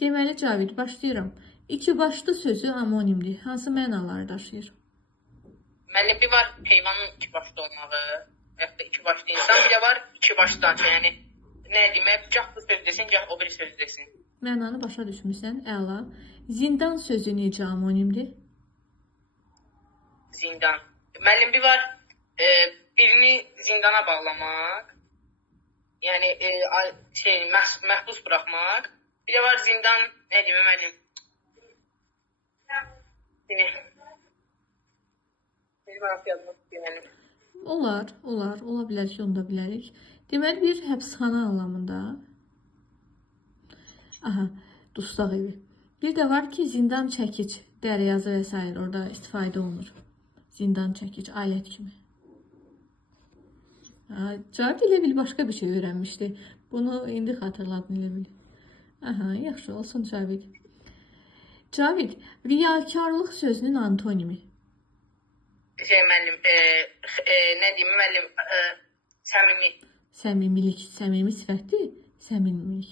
Deməli, Cavid, başlayıram. İki başlı sözü amonimdir. Hansı mənaları daşıyır? Müəllim, bir var heyvanın iki başlı olmağı, hətta iki başlı insan, bir də var iki başlı danışan. Yəni nə demək, gah bu söz desin, gah o bir söz desin. Mənanı başa düşmüsən? Əla. Zindan sözü necə amonimdir? Zindan. Müəllim, bir var birini zindana bağlamaq, yəni məhbus buraxmaq. Bir də var zindan, nə demə müəllim? Ola bilər ki, onu da bilərik. Deməli, bir həbsxana anlamında. Aha, dustaq evi. Bir də var ki, zindan çəkic, dəryazı və s. orada istifadə olunur. Zindan çəkic, alət kimi. Cavid elə bil başqa bir şey öyrənmişdi. Bunu indi xatırladın elə bil. Aha, yaxşı olsun Cavid. Cavid, riyakarlıq sözünün antonimi. Müəllim, nə deyim müəllim, səmimi. Səmimilik, səmimi sifətdir, səmimilik.